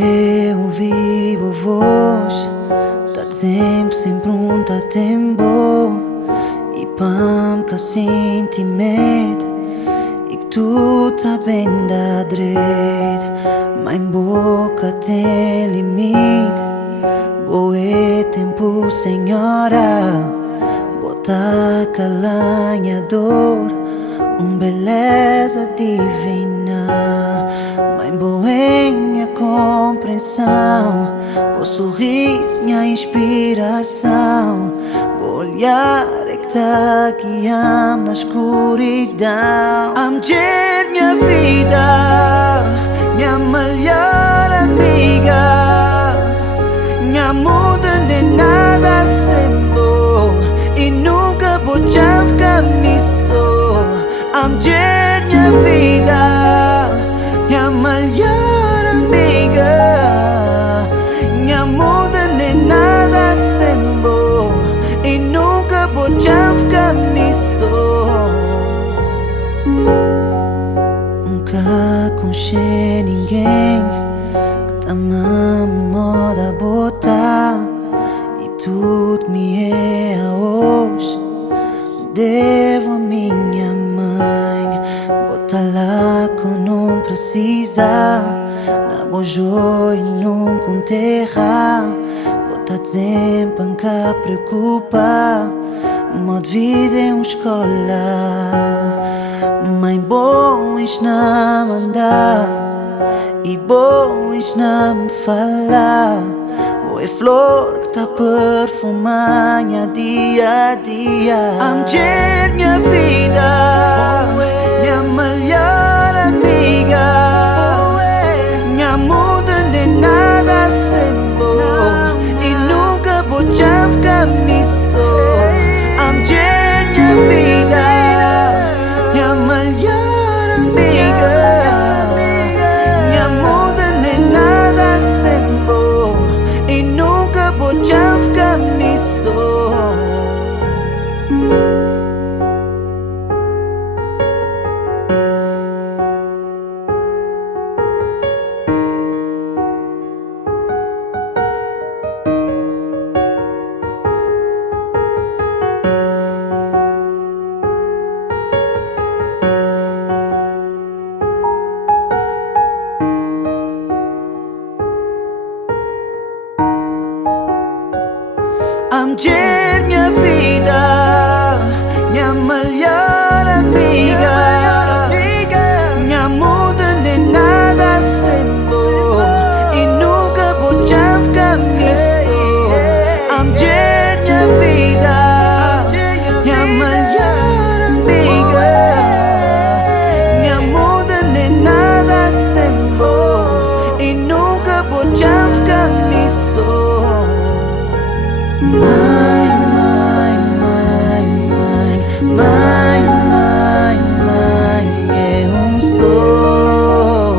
querer ouvir a voz, tá sempre um tá tempo. E pam que senti medo, e que tu tá bem da direita. Mas em boca tem limite, boa tempo senhora. Bota calanhador, beleza divina. Mãe boa minha compreensão, o sorriso minha inspiração, o olhar é que tá guiando na escuridão. Amger minha vida, minha melhor amiga, minha muda nem nada sempre e nunca vou te ficar nisso. Amger minha vida, minha melhor amiga, minha muda nem nada sempre e nunca vou te ficar nisso. Nunca conheci ninguém que tá na moda botar, e tudo me é hoje devo a minha mãe. Bota lá quando não precisa, na bojo e nunca enterrar. Bota sempre nunca preocupa, modo vida é uma escola. Mãe bom isto não mandar, e bom isto não me falar. É flor que tá perfumando dia a dia. Amger minha vida, minha melhor amiga, minha muda nem nada sempre e nunca vou te ficar nisso. Amger minha vida, minha melhor amiga, minha muda nem nada sempre e nunca vou te ficar nisso. Amger minha vida, minha melhor amiga, minha muda nem nada sempre e nunca vou te ficar nisso. Amger minha vida, minha melhor amiga, minha muda nem nada sempre e nunca vou te ficar nisso. Mãe, é um som.